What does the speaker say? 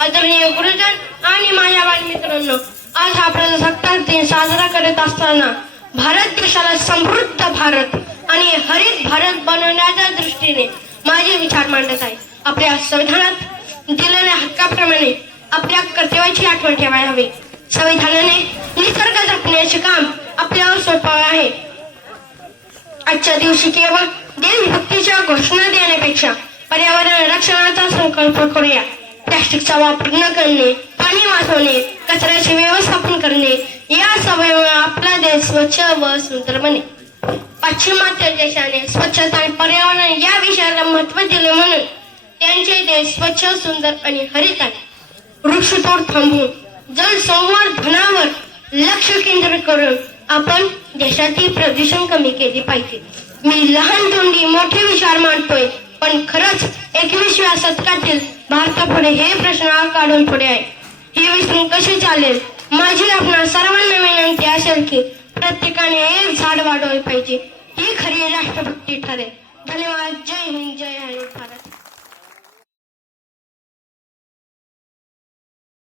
आदरणीय गुरुजन आणि माझ्या बालमित्रांनो, आज हा प्रजासत्ताक दिन साजरा करत असताना भारत देशाला समृद्ध भारत आणि हरित भारत बनवण्याच्या दृष्टीने माझे विचार मांडत आहे. आपल्या संविधानात दिलेल्या हक्काप्रमाणे आपल्या कर्तव्याची आठवण ठेवायला हवी. संविधानाने निसर्ग जपण्याचे काम आपल्यावर सोपवले आहे. आजच्या दिवशी केवळ देशभक्तीच्या घोषणा देण्यापेक्षा पर्यावरण रक्षणाचा संकल्प करूया. प्लास्टिकचा वापर न करणे, पाणी वाचवणे, कचऱ्याचे व्यवस्थापन करणे या सवयीमुळे आपला देश स्वच्छ व सुंदर बने. पाश्चिमात्य देशाने स्वच्छता आणि पर्यावरण या विषयाला महत्त्व दिले म्हणून त्यांचे देश स्वच्छ, सुंदर आणि हरित आहे. वृक्षतोड थांबवून जलसंवर्धनावर लक्ष केंद्रित करून आपण देशातील प्रदूषण कमी केले पाहिजे. मी लहान तोंडी मोठे विचार मांडतोय, पण खरंच 21व्या शतकातील भारतापुढे हे प्रश्न काढून पुढे आहे. हे विसरून कसे चालेल? माझी आपणा सर्वांना विनंती असेल की प्रत्येकाने एक झाड वाढवले पाहिजे. ही खरी राष्ट्रभक्ती ठरेल. धन्यवाद. जय हिंद, जय भारत.